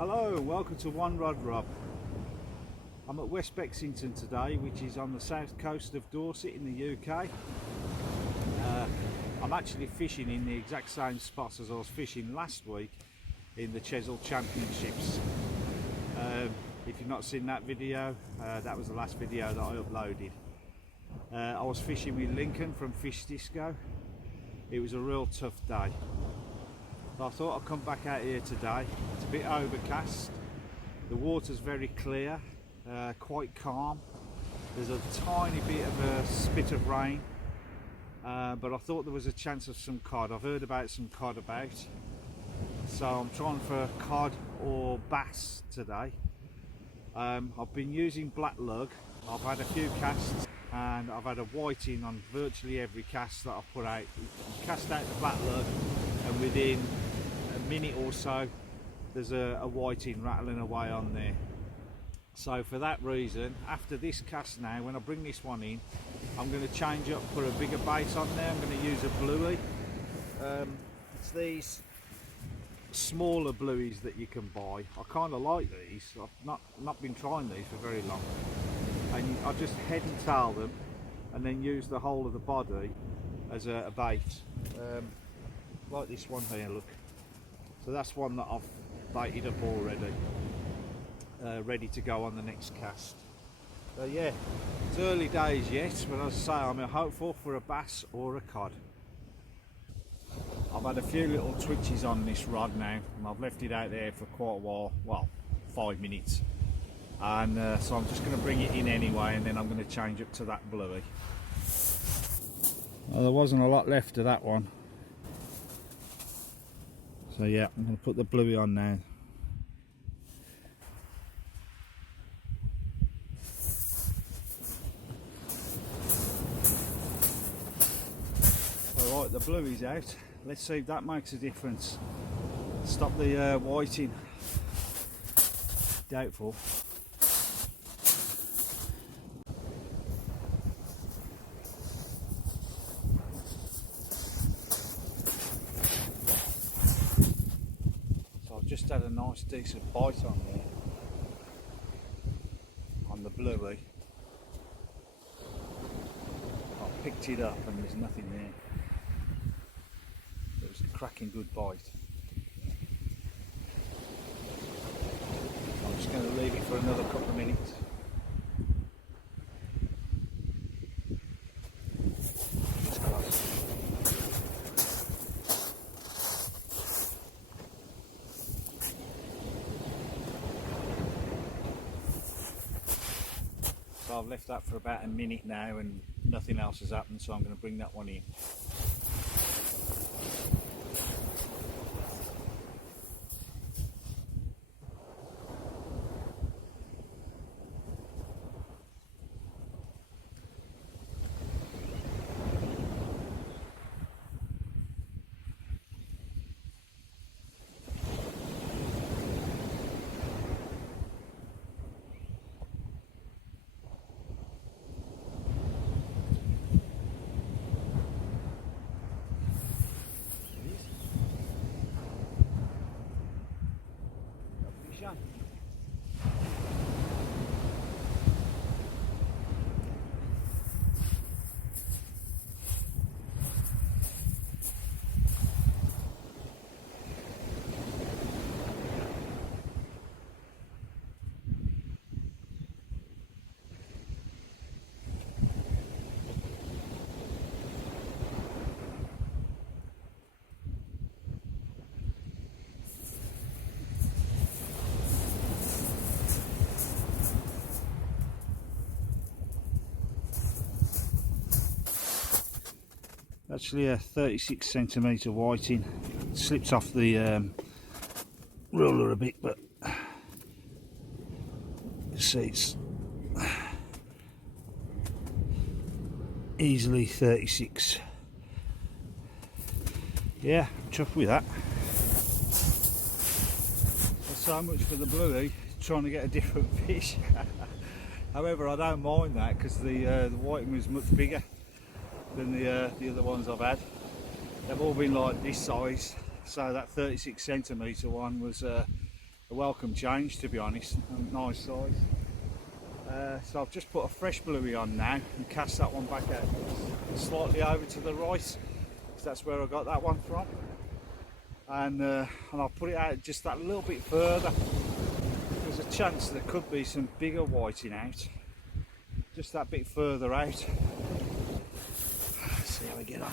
Hello and welcome to One Rod Rob. I'm at West Bexington today, which is on the south coast of Dorset in the UK. I'm actually fishing in the exact same spot as I was fishing last week in the Chesil Championships. If you've not seen that video, that was the last video that I uploaded. I was fishing with Lincoln from Fish Disco. It was a real tough day. I thought I'd come back out here today. It's a bit overcast, the water's very clear, quite calm. There's a tiny bit of a spit of rain, but I thought there was a chance of some cod. I've heard about some cod about, so I'm trying for cod or bass today. I've been using black lug. I've had a few casts and I've had a whiting on virtually every cast that I've put out. You cast out the black lug and within a minute or so there's a whiting rattling away on there. So for that reason, after this cast now, when I bring this one in, I'm going to change up, put a bigger bait on there. I'm going to use a bluey. It's these smaller blueies that you can buy. I kind of like these. I've not been trying these for very long, and I just head and tail them and then use the whole of the body as a bait, like this one here, look. So that's one that I've baited up already, ready to go on the next cast. So yeah, it's early days yet, but as I say, I'm hopeful for a bass or a cod. I've had a few little twitches on this rod now, and I've left it out there for quite a while, well, 5 minutes. And so I'm just going to bring it in anyway, and then I'm going to change up to that bluey. Well, there wasn't a lot left of that one. So yeah, I'm going to put the bluey on now. Alright, the bluey's out. Let's see if that makes a difference. Stop the whiting. Doubtful. So I've just had a nice decent bite on there, on the bluey. I picked it up and there's nothing there. It was a cracking good bite. I'm just going to leave it for another couple of minutes. Just close. So I've left that for about a minute now and nothing else has happened, so I'm going to bring that one in. Actually a 36cm whiting. It slips off the ruler a bit, but you see it's easily 36. Yeah, I'm chuffed with that. So much for the bluey, trying to get a different fish. However, I don't mind that because the whiting was much bigger than the other ones I've had. They've all been like this size, so that 36cm one was a welcome change, to be honest. Nice size. So I've just put a fresh bluey on now and cast that one back out slightly over to the right, because that's where I got that one from. And I'll put it out just that little bit further. There's a chance there could be some bigger whiting out, just that bit further out. Let's see how we get on.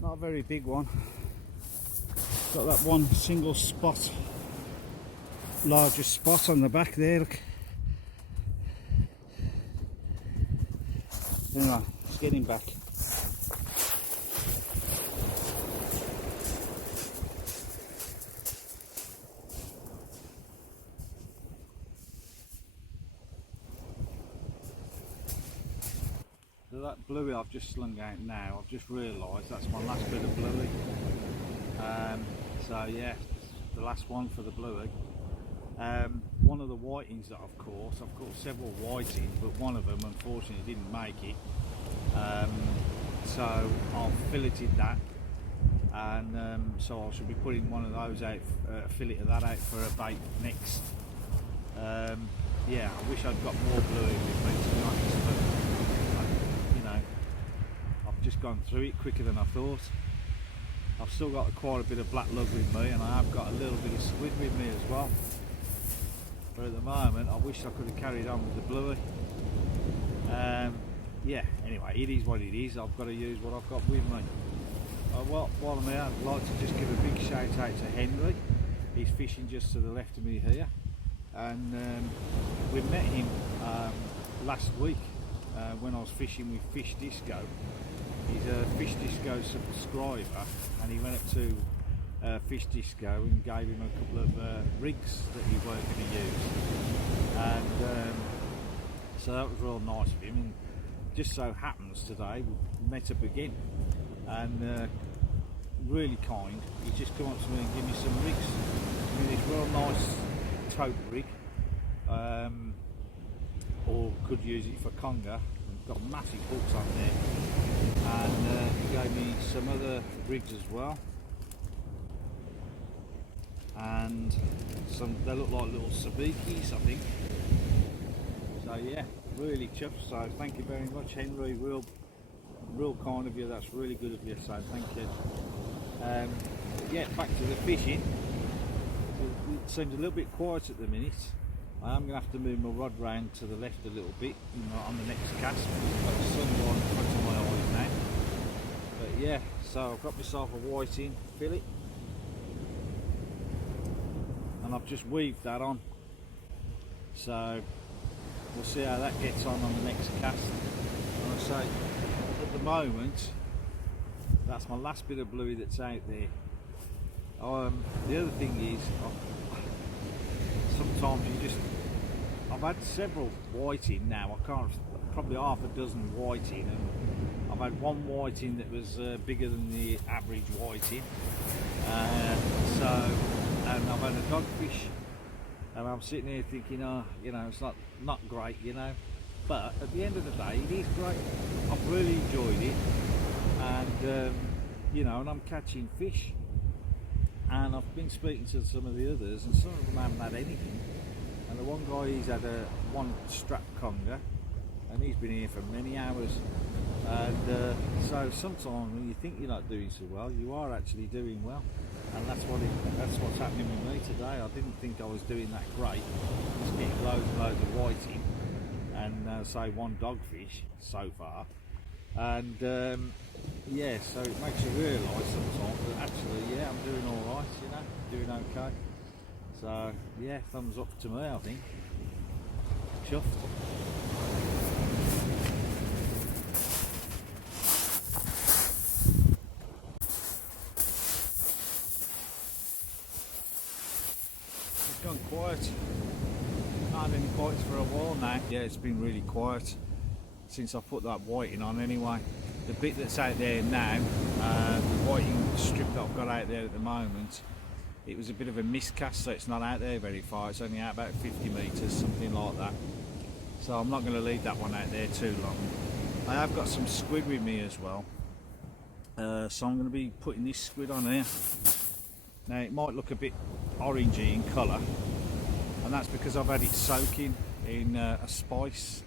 Not a very big one. Got that one single spot, largest spot on the back there, look. Anyway, let's get him back. So that bluey I've just slung out now, I've just realised that's my last bit of bluey. So yeah, the last one for the bluey. One of the whitings that I've caught several whitings, but one of them unfortunately didn't make it. So I've filleted that, and so I should be putting one of those out, a fillet of that out for a bait next. Yeah, I wish I'd got more bluey with me, to be honest, but you know, I've just gone through it quicker than I thought. I've still got quite a bit of black lug with me, and I have got a little bit of squid with me as well. But at the moment, I wish I could have carried on with the bluey. Yeah, anyway, it is what it is. I've got to use what I've got with me. While I'm here, I'd like to just give a big shout out to Henry. He's fishing just to the left of me here, and we met him last week when I was fishing with Fish Disco. He's a Fish Disco subscriber, and he went up to Fish Disco and gave him a couple of rigs that he weren't going to use, and so that was real nice of him. And just so happens today we met up again, and really kind. He just come up to me and give me some rigs. I mean, this real nice tote rig, or could use it for conger. Got massive hooks on there, and he gave me some other rigs as well, and some, they look like little sabikis, I think. So yeah, really chuffed. So thank you very much, Henry. Real kind of you. That's really good of you, so thank you. Yeah, back to the fishing. It seems a little bit quiet at the minute. I am going to have to move my rod round to the left a little bit, you know, on the next cast. I've got the sun right in front of my eyes now. But yeah, so I've got myself a whiting fillet, and I've just weaved that on. So we'll see how that gets on the next cast. And I say, at the moment, that's my last bit of bluey that's out there. The other thing is, sometimes sometimes you just, I've had several whiting now, I can't, probably half a dozen whiting, and I've had one whiting that was bigger than the average whiting, and I've had a dogfish, and I'm sitting here thinking, oh, you know, it's not great, you know, but at the end of the day it is great. I've really enjoyed it, and you know, and I'm catching fish, and I've been speaking to some of the others, and some of them haven't had anything, and the one guy, he's had one strap conger, and he's been here for many hours, and so sometimes when you think you're not doing so well, you are actually doing well, and that's what's happening with me today. I didn't think I was doing that great, just getting loads and loads of whiting, and say one dogfish so far, and yeah, so it makes you realise sometimes that actually, yeah, I'm doing all right, you know, doing okay. So yeah, thumbs up to me, I think. Chuffed. It's gone quiet. Not had any bites for a while now. Yeah, it's been really quiet since I put that whiting on anyway. The bit that's out there now, the whiting strip that I've got out there at the moment, it was a bit of a miscast, so it's not out there very far. It's only out about 50 metres, something like that. So I'm not going to leave that one out there too long. I have got some squid with me as well. So I'm going to be putting this squid on here. Now it might look a bit orangey in colour, and that's because I've had it soaking in a spice.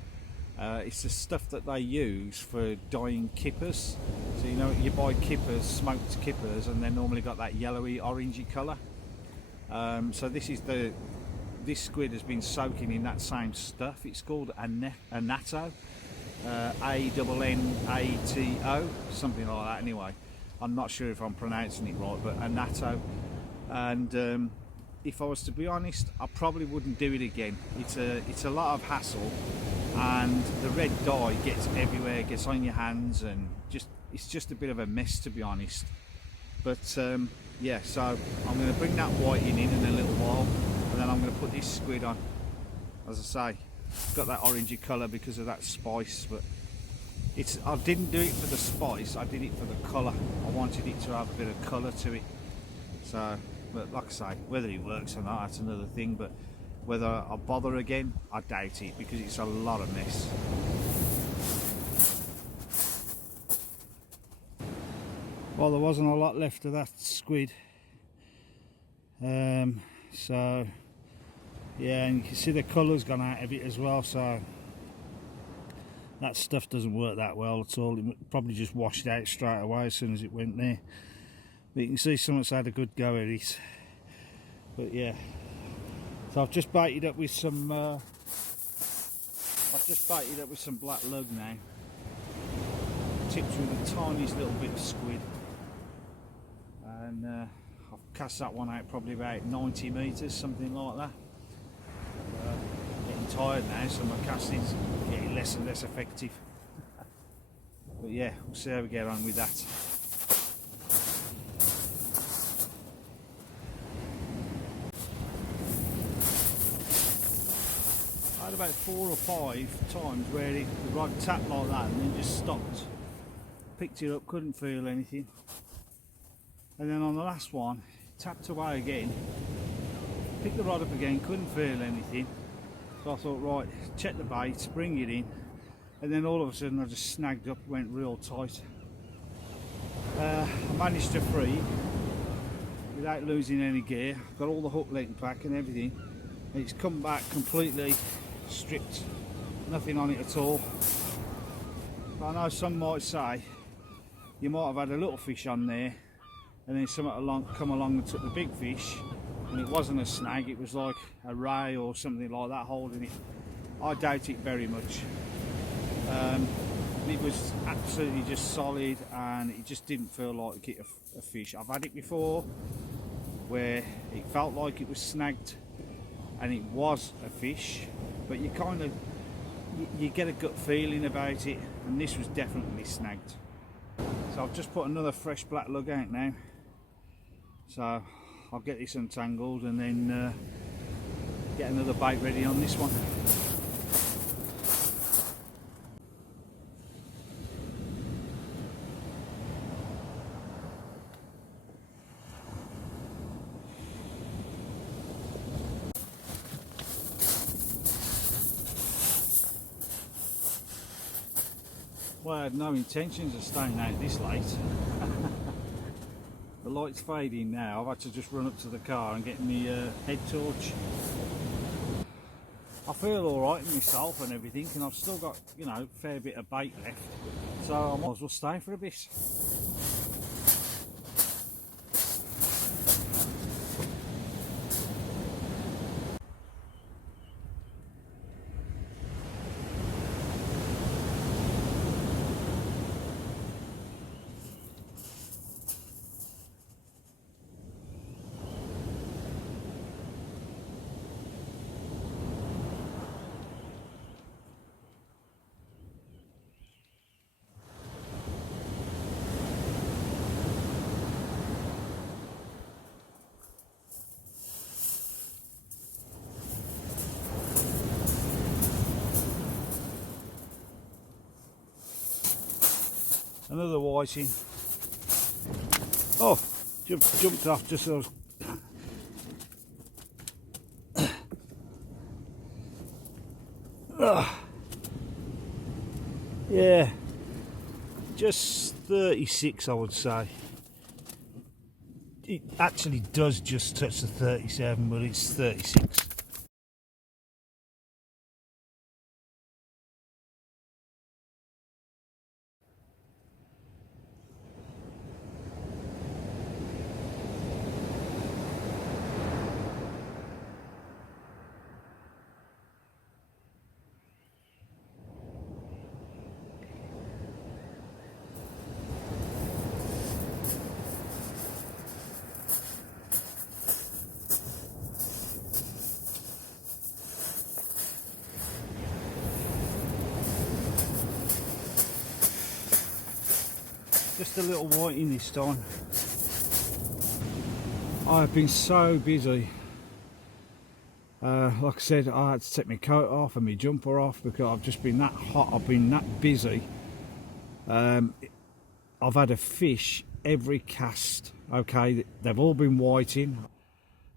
It's the stuff that they use for dyeing kippers. So you know, you buy kippers, smoked kippers, and they're normally got that yellowy orangey colour. So this squid has been soaking in that same stuff. It's called Annatto, A-N-N-A-T-O, something like that anyway. I'm not sure if I'm pronouncing it right, but Annatto. And if I was to be honest, I probably wouldn't do it again. It's a lot of hassle, and the red dye gets everywhere, gets on your hands, and it's just a bit of a mess, to be honest. But yeah, so I'm going to bring that whiting in a little while, and then I'm going to put this squid on. As I say, it's got that orangey colour because of that spice, but I didn't do it for the spice, I did it for the colour. I wanted it to have a bit of colour to it. So, but like I say, whether it works or not, that's another thing. But whether I'll bother again, I doubt it, because it's a lot of mess. Well, there wasn't a lot left of that squid. So yeah, and you can see the colour's gone out of it as well, so that stuff doesn't work that well at all. It probably just washed out straight away as soon as it went there. But you can see someone's had a good go at it. But yeah, so I've just baited up with some black lug now, tipped with the tiniest little bit of squid, and I've cast that one out probably about 90 metres, something like that. Getting tired now, so my casting's getting less and less effective. But yeah, we'll see how we get on with that. I had about 4 or 5 times where the rod tapped like that and then just stopped. Picked it up, couldn't feel anything. And then on the last one, tapped away again. Picked the rod up again, couldn't feel anything. So I thought, right, check the bait, bring it in. And then all of a sudden I just snagged up, went real tight. I managed to free it without losing any gear. Got all the hook length back and everything. And it's come back completely stripped, nothing on it at all. I know some might say you might have had a little fish on there, and then something come along and took the big fish, and it wasn't a snag, it was like a ray or something like that holding it. I doubt it very much. It was absolutely just solid, and it just didn't feel like it a fish. I've had it before where it felt like it was snagged and it was a fish, but you kind of you get a gut feeling about it, and this was definitely snagged. So I've just put another fresh black lug out now, so I'll get this untangled and then get another bait ready on this one. Well, I had no intentions of staying out this late. The light's fading now. I've had to just run up to the car and get my head torch. I feel alright in myself and everything, and I've still got, you know, a fair bit of bait left, so I might as well stay for a bit. Another whiting. Oh, jumped off just as I was... Yeah, just 36 I would say. It actually does just touch the 37, but it's 36. Just a little whiting this time. I've been so busy. Like I said, I had to take my coat off and my jumper off because I've just been that hot. I've been that busy. I've had a fish every cast. Okay, they've all been whiting.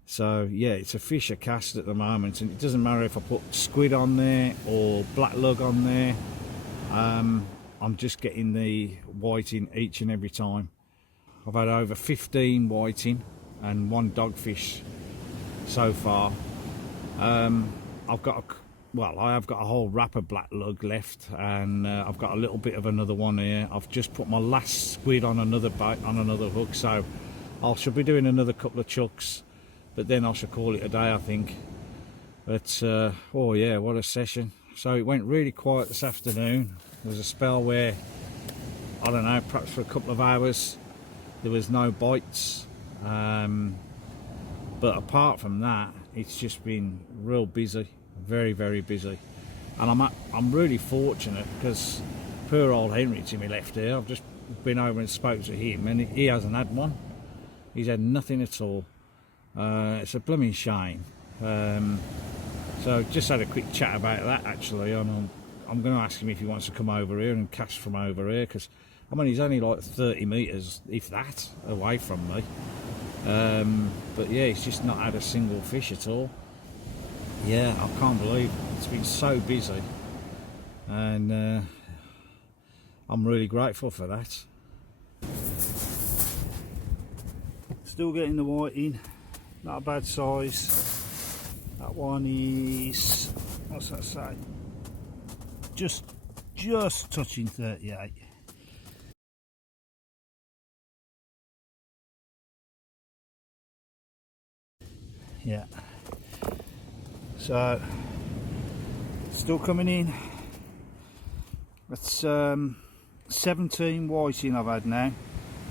So yeah, it's a fisher cast at the moment, and it doesn't matter if I put squid on there or black lug on there. I'm just getting the whiting each and every time. I've had over 15 whiting and 1 dogfish so far. I've got I have got a whole wrap of black lug left, and I've got a little bit of another one here. I've just put my last squid on another bait, on another hook, so I should be doing another couple of chucks, but then I should call it a day, I think. But oh yeah, what a session. So it went really quiet this afternoon. There was a spell where, I don't know, perhaps for a couple of hours there was no bites, but apart from that, it's just been real busy, very busy. And I'm really fortunate because poor old Henry's in my left ear. I've just been over and spoke to him, and he hasn't had one. He's had nothing at all. It's a blooming shame. So just had a quick chat about that actually, and I'm going to ask him if he wants to come over here and cast from over here, because I mean he's only like 30 metres, if that, away from me. But yeah, he's just not had a single fish at all. Yeah, I can't believe it. It's been so busy, and I'm really grateful for that. Still getting the whiting, not a bad size. That one is, what's that say? Just touching 38. Yeah. So still coming in. That's 17 whiting I've had now,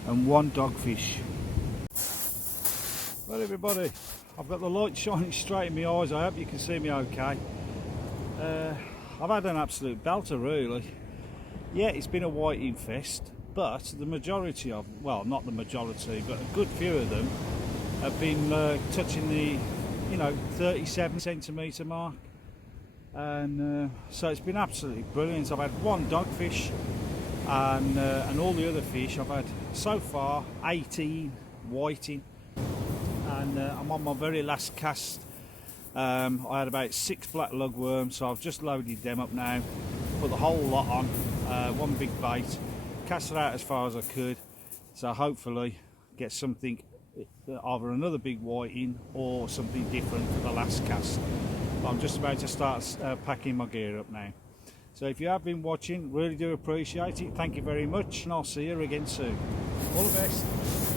and 1 dogfish. Well everybody, I've got the light shining straight in my eyes. I hope you can see me okay. I've had an absolute belter really. Yeah, it's been a whiting fest, but the majority of, well not the majority, but a good few of them have been touching the you know, 37 centimetre mark. And so it's been absolutely brilliant. I've had one dogfish, and all the other fish I've had so far 18 whiting, and I'm on my very last cast. I had about 6 black lugworms, so I've just loaded them up now, put the whole lot on, one big bait, cast it out as far as I could, so hopefully get something, either another big whiting or something different for the last cast. But I'm just about to start packing my gear up now. So if you have been watching, really do appreciate it. Thank you very much, and I'll see you again soon. All the best.